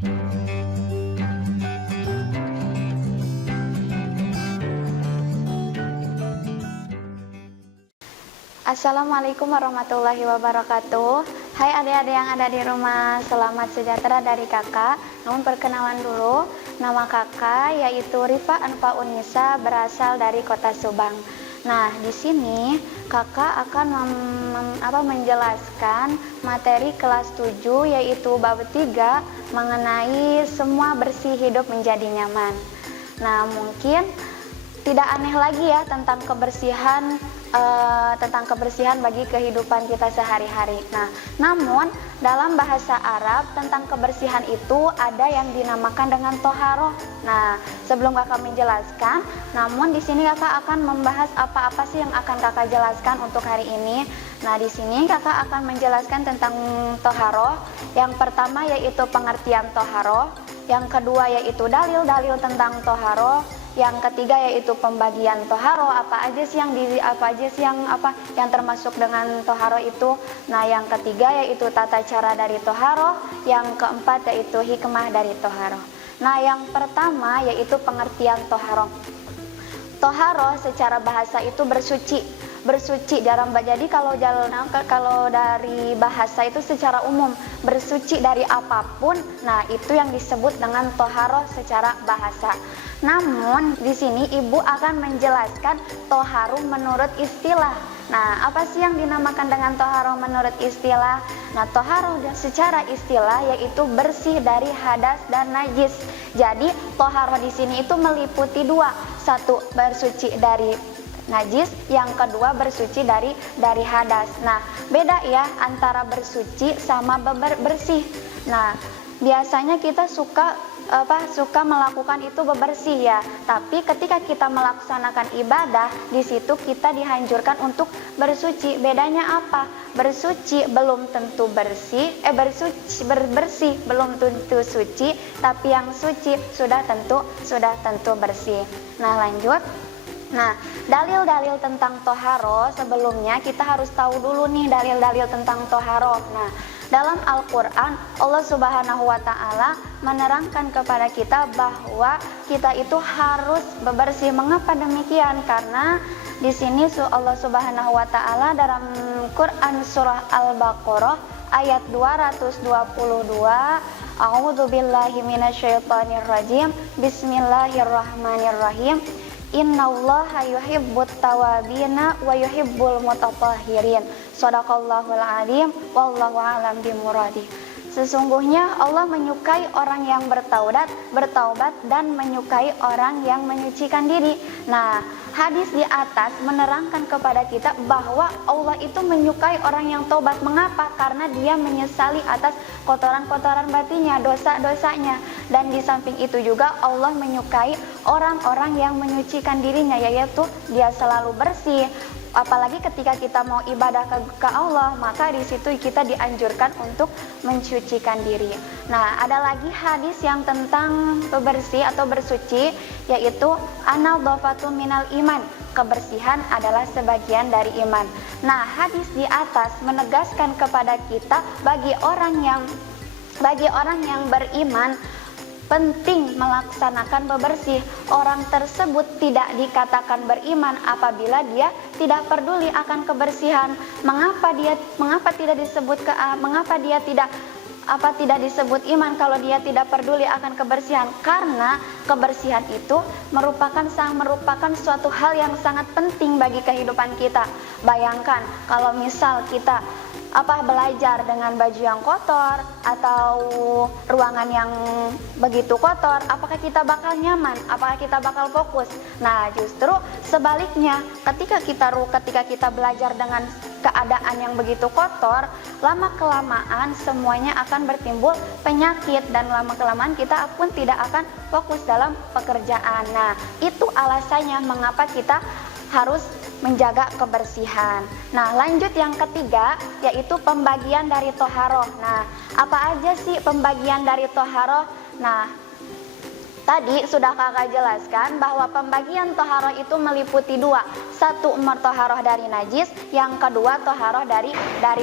Assalamualaikum warahmatullahi wabarakatuh. Hai adik-adik yang ada di rumah, selamat sejahtera dari kakak. Namun perkenalan dulu, nama kakak yaitu Rifa Anfaunisa, berasal dari kota Subang. Nah, di sini kakak akan menjelaskan materi kelas 7 yaitu bab 3 mengenai semua bersih hidup menjadi nyaman. Nah, mungkin tidak aneh lagi ya tentang kebersihan bagi kehidupan kita sehari-hari. Nah, namun dalam bahasa Arab tentang kebersihan itu ada yang dinamakan dengan toharoh. Nah, sebelum kakak menjelaskan, namun di sini kakak akan membahas apa-apa sih yang akan kakak jelaskan untuk hari ini. Nah, di sini kakak akan menjelaskan tentang toharoh. Yang pertama yaitu pengertian toharoh, yang kedua yaitu dalil-dalil tentang toharoh, yang ketiga yaitu pembagian toharoh, apa aja sih yang termasuk dengan toharoh itu. Nah, yang ketiga yaitu tata cara dari toharoh, yang keempat yaitu hikmah dari toharoh. Nah, yang pertama yaitu pengertian toharoh. Toharoh secara bahasa itu bersuci dalam, jadi kalau dari bahasa itu secara umum bersuci dari apapun. Nah, itu yang disebut dengan toharoh secara bahasa. Namun di sini ibu akan menjelaskan toharoh menurut istilah. Nah, apa sih yang dinamakan dengan toharoh menurut istilah? Nah, toharoh secara istilah yaitu bersih dari hadas dan najis. Jadi toharoh di sini itu meliputi dua, satu bersuci dari najis, yang kedua bersuci dari hadas. Nah, beda ya antara bersuci sama bersih. Nah, biasanya kita suka melakukan itu bebersih ya, tapi ketika kita melaksanakan ibadah di situ kita dianjurkan untuk bersuci. Bedanya apa? Bersuci belum tentu bersih, bersih belum tentu suci, tapi yang suci sudah tentu bersih. Nah, lanjut. Nah, dalil-dalil tentang toharoh, sebelumnya kita harus tahu dulu nih dalil-dalil tentang toharoh. Nah, dalam Al-Quran Allah Subhanahu wa Ta'ala menerangkan kepada kita bahwa kita itu harus bebersih. Mengapa demikian? Karena di sini Allah Subhanahu wa Ta'ala dalam Quran surah Al-Baqarah ayat 222, A'udzubillahi minasyaitonirrajim, Bismillahirrahmanirrahim. Innallaha yuhibbut tawabina wa yuhibbul mutatahhirin. Shadaqallahul azim, wallahu a'lam bimuradi. Sesungguhnya Allah menyukai orang yang bertaubat dan menyukai orang yang menyucikan diri. Nah, hadis di atas menerangkan kepada kita bahwa Allah itu menyukai orang yang taubat. Mengapa? Karena dia menyesali atas kotoran-kotoran batinnya, dosa-dosanya. Dan di samping itu juga Allah menyukai orang-orang yang menyucikan dirinya, yaitu dia selalu bersih. Apalagi ketika kita mau ibadah ke Allah, maka di situ kita dianjurkan untuk mensucikan diri. Nah, ada lagi hadis yang tentang bebersih atau bersuci, yaitu an-nadhafatu minal iman. Kebersihan adalah sebagian dari iman. Nah, hadis di atas menegaskan kepada kita bagi orang yang beriman penting melaksanakan bebersih. Orang tersebut tidak dikatakan beriman apabila dia tidak peduli akan kebersihan. Mengapa dia tidak disebut iman kalau dia tidak peduli akan kebersihan? Karena kebersihan itu merupakan suatu hal yang sangat penting bagi kehidupan kita. Bayangkan kalau misal kita belajar dengan baju yang kotor atau ruangan yang begitu kotor, apakah kita bakal nyaman? Apakah kita bakal fokus? Nah, justru sebaliknya, ketika kita belajar dengan keadaan yang begitu kotor, lama-kelamaan semuanya akan bertimbul penyakit dan lama-kelamaan kita pun tidak akan fokus dalam pekerjaan. Nah, itu alasannya mengapa kita harus menjaga kebersihan. Nah, lanjut yang ketiga yaitu pembagian dari toharoh. Nah, apa aja sih pembagian dari toharoh? Nah, tadi sudah kakak jelaskan bahwa pembagian toharoh itu meliputi dua. Satu, toharoh dari najis, yang kedua toharoh dari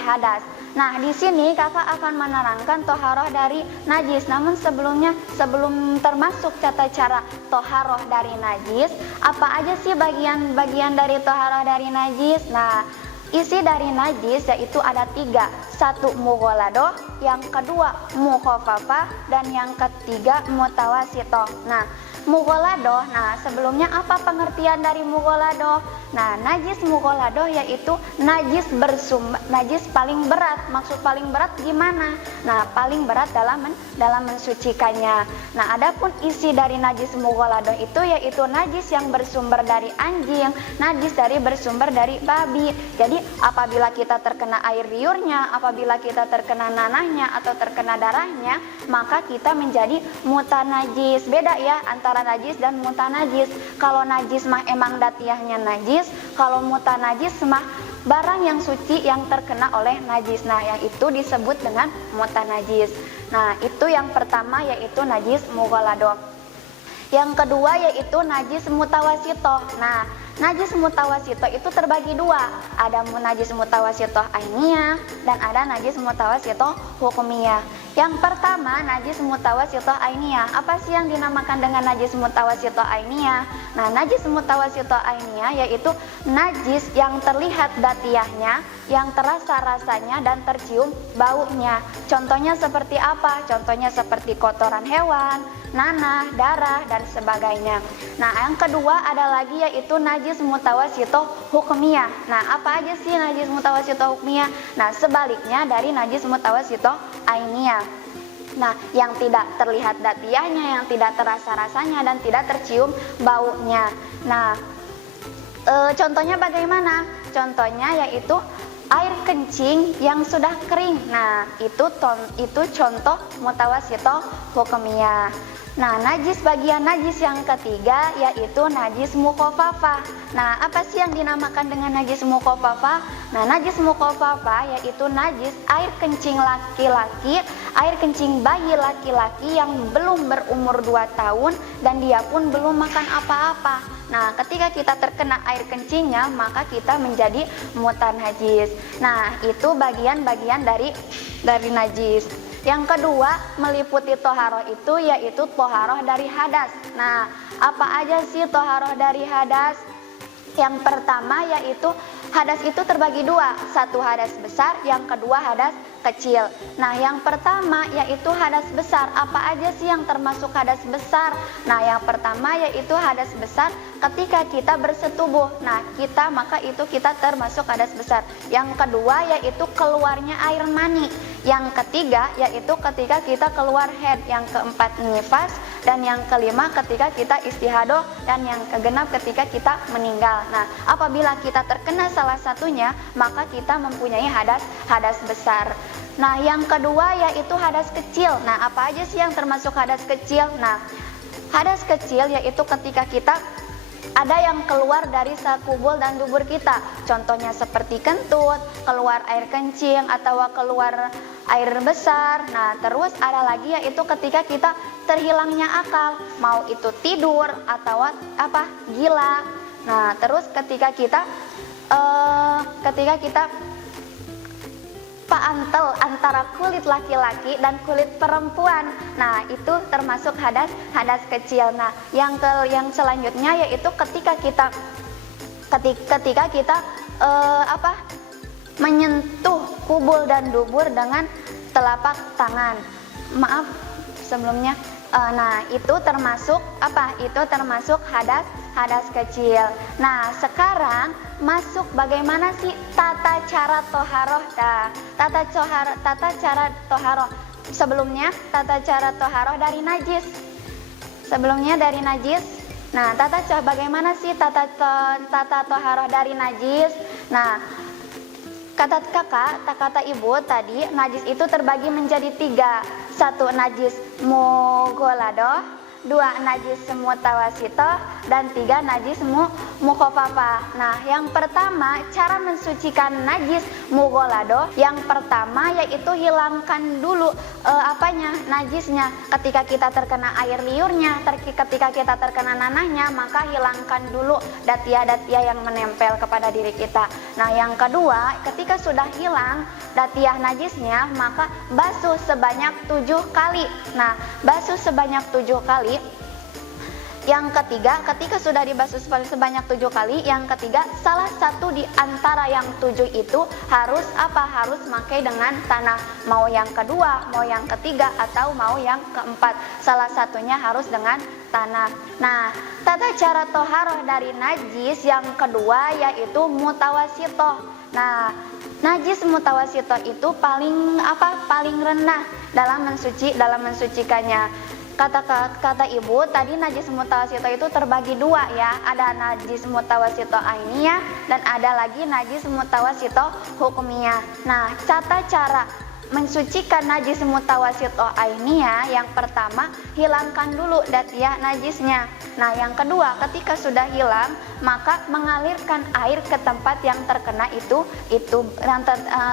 hadas. Nah, di sini kakak akan menerangkan toharoh dari najis. Namun sebelum termasuk tata cara toharoh dari najis, apa aja sih bagian-bagian dari toharoh dari najis? Nah, isi dari najis yaitu ada 3. 1 mughaladoh, yang kedua mukhafafah, dan yang ketiga mutawasitoh. Nah, mughaladoh, sebelumnya apa pengertian dari mughaladoh? Nah, najis mughaladoh yaitu najis najis paling berat. Maksud paling berat gimana? Nah, paling berat dalam mensucikannya. Nah, adapun isi dari najis mughaladoh itu yaitu najis yang bersumber dari anjing, najis bersumber dari babi. Jadi, apabila kita terkena air liurnya, apabila kita terkena nanahnya atau terkena darahnya, maka kita menjadi mutanajis. Beda ya antara najis dan mutanajis. Kalau najis mah emang datiahnya najis, kalau mutanajis mah barang yang suci yang terkena oleh najis. Nah, yang itu disebut dengan mutanajis. Nah, itu yang pertama yaitu najis mughaladoh. Yang kedua yaitu najis mutawasitoh. Nah, najis mutawasitoh itu terbagi 2. Ada najis mutawasitoh ainiyah dan ada najis mutawasitoh hukumiyah. Yang pertama, najis mutawasitoh ainiyah. Apa sih yang dinamakan dengan najis mutawasitoh ainiyah? Nah, najis mutawasitoh ainiyah yaitu najis yang terlihat datiahnya, yang terasa rasanya dan tercium baunya. Contohnya seperti apa? Contohnya seperti kotoran hewan, nanah, darah, dan sebagainya. Nah, yang kedua ada lagi yaitu najis mutawasitoh hukmiyah. Nah, apa aja sih najis mutawasitoh hukmiyah? Nah, sebaliknya dari najis mutawasitoh ainiyah. Nah, yang tidak terlihat datiahnya, yang tidak terasa rasanya, dan tidak tercium baunya. Nah, contohnya bagaimana? Contohnya yaitu air kencing yang sudah kering. Nah, itu contoh mutawasitoh hukmiyah. Nah, bagian najis yang ketiga yaitu najis mukhafafah. Nah, apa sih yang dinamakan dengan najis mukhafafah? Nah, najis mukhafafah yaitu najis air kencing laki-laki, air kencing bayi laki-laki yang belum berumur 2 tahun dan dia pun belum makan apa-apa. Nah, ketika kita terkena air kencingnya, maka kita menjadi mutanajis. Nah, itu bagian-bagian dari najis. Yang kedua, meliputi toharoh itu yaitu toharoh dari hadas. Nah, apa aja sih toharoh dari hadas? Yang pertama yaitu hadas itu terbagi 2. 1 hadas besar, yang kedua hadas kecil. Nah, yang pertama yaitu hadas besar. Apa aja sih yang termasuk hadas besar? Nah, yang pertama yaitu hadas besar ketika kita bersetubuh. Nah, maka kita termasuk hadas besar. Yang kedua yaitu keluarnya air mani. Yang ketiga yaitu ketika kita keluar haid. Yang keempat nifas, dan yang kelima ketika kita istihadoh, dan yang kegenap ketika kita meninggal. Nah, apabila kita terkena salah satunya, maka kita mempunyai hadas besar. Nah, yang kedua yaitu hadas kecil. Nah, apa aja sih yang termasuk hadas kecil? Nah, hadas kecil yaitu ketika kita ada yang keluar dari sakubul dan dubur kita. Contohnya seperti kentut, keluar air kencing, atau keluar air besar. Nah, terus ada lagi yaitu ketika kita terhilangnya akal, mau itu tidur atau gila. Nah, terus ketika kita paantel antara kulit laki-laki dan kulit perempuan. Nah, itu termasuk hadas kecil. Nah, yang selanjutnya yaitu ketika kita menyentuh kubul dan dubur dengan telapak tangan. Maaf sebelumnya. Nah, itu termasuk Itu termasuk hadas kecil. Nah, sekarang masuk bagaimana sih tata cara toharoh. Tata cara toharoh. Sebelumnya tata cara toharoh dari najis. Nah, bagaimana sih tata toharoh dari najis? Nah, kata ibu tadi, najis itu terbagi menjadi 3. 1 najis mughaladoh, 2 najis mutawasito, dan 3 najis mukhafafah. Nah, yang pertama cara mensucikan najis mughalado, yang pertama yaitu hilangkan dulu najisnya. Ketika kita terkena air liurnya, ketika kita terkena nanahnya, maka hilangkan dulu datia-datia yang menempel kepada diri kita. Nah, yang kedua, ketika sudah hilang datia najisnya, maka basuh sebanyak 7 kali. Nah, basuh sebanyak 7 kali. Yang ketiga, ketika sudah dibasuh sebanyak 7 kali, yang ketiga, salah satu di antara yang 7 itu harus harus pakai dengan tanah. Mau yang kedua, mau yang ketiga, atau mau yang keempat, salah satunya harus dengan tanah. Nah, tata cara toharoh dari najis yang kedua yaitu mutawasito. Nah, najis mutawasito itu paling rendah dalam mensucikannya. Kata ibu tadi, najis mutawasito itu terbagi 2 ya. Ada najis mutawasito ainiyah dan ada lagi najis mutawasito hukumiyah. Nah, tata cara mensucikan najis mutawasito ainiyah, yang pertama hilangkan dulu datia najisnya. Nah, yang kedua, ketika sudah hilang, maka mengalirkan air ke tempat yang terkena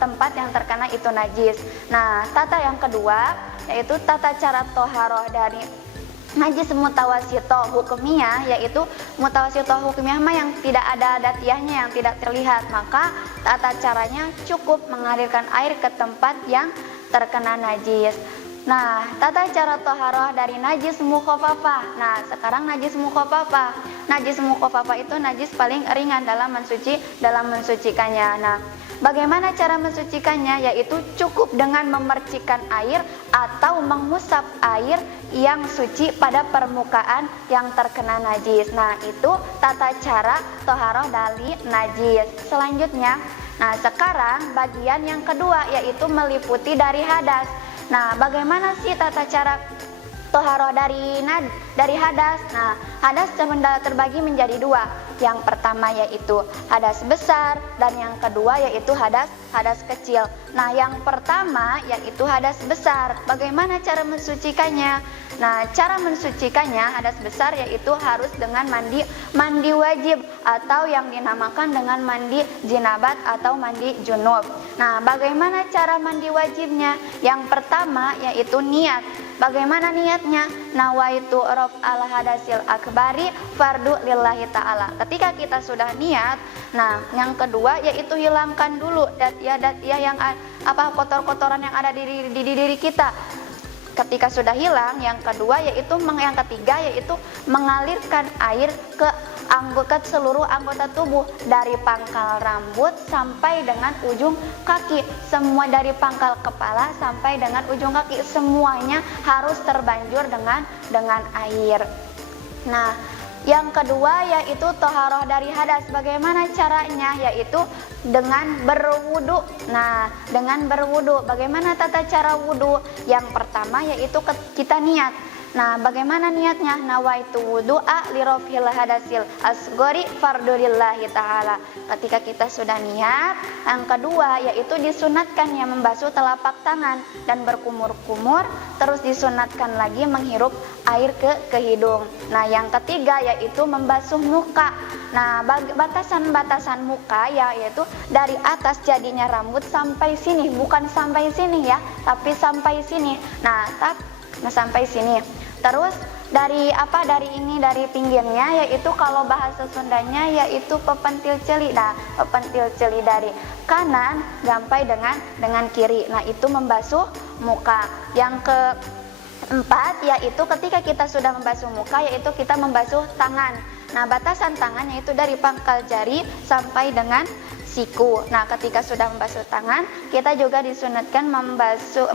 tempat yang terkena itu najis. Nah, tata yang kedua yaitu tata cara toharoh dari najis mutawasito hukumiyah, yaitu mutawasito hukumiyah yang tidak ada datiahnya, yang tidak terlihat. Maka tata caranya cukup mengalirkan air ke tempat yang terkena najis. Nah, tata cara toharoh dari najis mukhafafah. Nah, sekarang najis mukhafafah. Najis mukhafafah itu najis paling ringan dalam mensucikannya. Nah, bagaimana cara mensucikannya? Yaitu cukup dengan memercikkan air atau mengusap air yang suci pada permukaan yang terkena najis. Nah, itu tata cara toharoh dari najis. Selanjutnya, nah sekarang bagian yang kedua yaitu meliputi dari hadas. Nah, bagaimana sih tata cara toharoh dari hadas? Nah, hadas terbagi menjadi 2. Yang pertama yaitu hadas besar dan yang kedua yaitu hadas kecil. Nah, yang pertama yaitu hadas besar. Bagaimana cara mensucikannya? Nah, cara mensucikannya hadas besar yaitu harus dengan mandi wajib atau yang dinamakan dengan mandi jinabat atau mandi junub. Nah, bagaimana cara mandi wajibnya? Yang pertama yaitu niat. Bagaimana niatnya? Nawaitu rob al hadasil akbari fardu lillahi ta'ala. Ketika kita sudah niat, nah yang kedua yaitu hilangkan dulu datia yang kotor-kotoran yang ada di diri kita. Ketika sudah hilang, yang kedua yaitu yang ketiga yaitu mengalirkan air ke seluruh anggota tubuh, dari pangkal rambut sampai dengan ujung kaki. Semua dari pangkal kepala sampai dengan ujung kaki, semuanya harus terbanjur dengan air. Nah, yang kedua yaitu toharoh dari hadas. Bagaimana caranya? Yaitu dengan berwudu. Nah, dengan berwudu. Bagaimana tata cara wudu? Yang pertama yaitu kita niat. Nah, bagaimana niatnya? Nawaitu wudu'a lirafil hadasil asgori fardulillahi ta'ala. Ketika kita sudah niat, yang kedua yaitu disunatkan yang membasuh telapak tangan dan berkumur-kumur, terus disunatkan lagi menghirup air ke hidung. Nah, yang ketiga yaitu membasuh muka. Nah, batasan-batasan muka yaitu dari atas jadinya rambut sampai sini, bukan sampai sini ya, tapi sampai sini. Nah, sampai sini. Terus dari pinggirnya yaitu kalau bahasa Sundanya yaitu pepentil celi. Nah, pepentil celi dari kanan sampai dengan kiri. Nah, itu membasuh muka. Yang keempat yaitu ketika kita sudah membasuh muka yaitu kita membasuh tangan. Nah, batasan tangan yaitu dari pangkal jari sampai dengan siku. Nah, ketika sudah membasuh tangan, kita juga disunatkan membasuh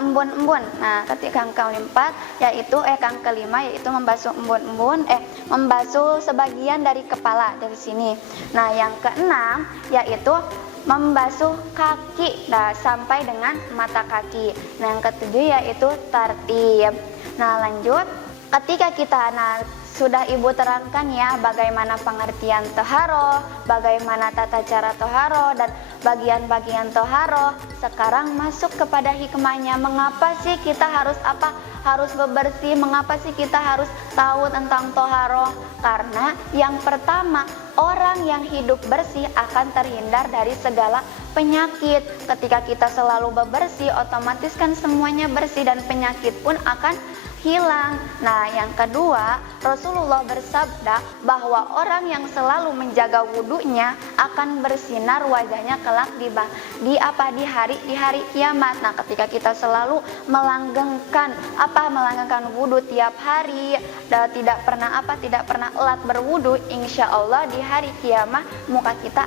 embun-embun. Nah, ketika yang keempat yaitu yang kelima yaitu membasuh embun-embun, membasuh sebagian dari kepala dari sini. Nah, yang keenam yaitu membasuh kaki, nah sampai dengan mata kaki. Nah, yang ketujuh yaitu tartib. Nah, lanjut, ketika kita sudah Ibu terangkan ya bagaimana pengertian toharoh, bagaimana tata cara toharoh, dan bagian-bagian toharoh. Sekarang masuk kepada hikmahnya, mengapa sih kita harus harus bebersih, mengapa sih kita harus tahu tentang toharoh? Karena yang pertama, orang yang hidup bersih akan terhindar dari segala penyakit. Ketika kita selalu bebersih, otomatis kan semuanya bersih dan penyakit pun akan hilang. Nah, yang kedua, Rasulullah bersabda bahwa orang yang selalu menjaga wudunya akan bersinar wajahnya kelak di hari kiamat. Nah, ketika kita selalu melanggengkan wudu tiap hari, dan tidak pernah elat berwudu, insya Allah di hari kiamat muka kita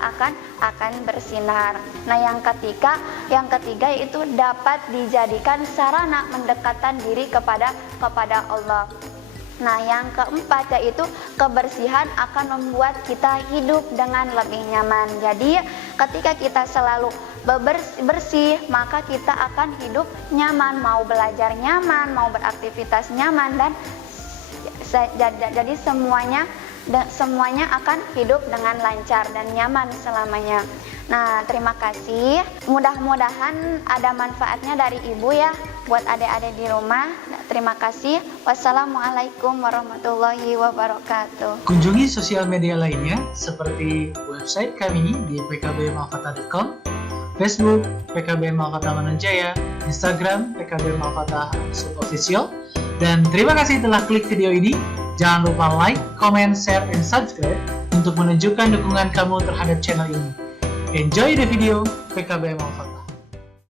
akan bersinar. Nah, yang ketiga yaitu dapat dijadikan sarana mendekatkan diri kepada Allah. Nah, yang keempat yaitu kebersihan akan membuat kita hidup dengan lebih nyaman. Jadi, ketika kita selalu bersih, maka kita akan hidup nyaman, mau belajar nyaman, mau beraktivitas nyaman, dan jadi semuanya akan hidup dengan lancar dan nyaman selamanya. Nah, terima kasih. Mudah-mudahan ada manfaatnya dari Ibu ya buat adik-adik di rumah. Terima kasih. Wassalamualaikum warahmatullahi wabarakatuh. Kunjungi sosial media lainnya seperti website kami di pkbmalfatah.com, Facebook PKB Malfatah Manunjaya, Instagram PKB Malfatah Official. Dan terima kasih telah klik video ini. Jangan lupa like, comment, share, and subscribe untuk menunjukkan dukungan kamu terhadap channel ini. Enjoy the video PKB Malfatah.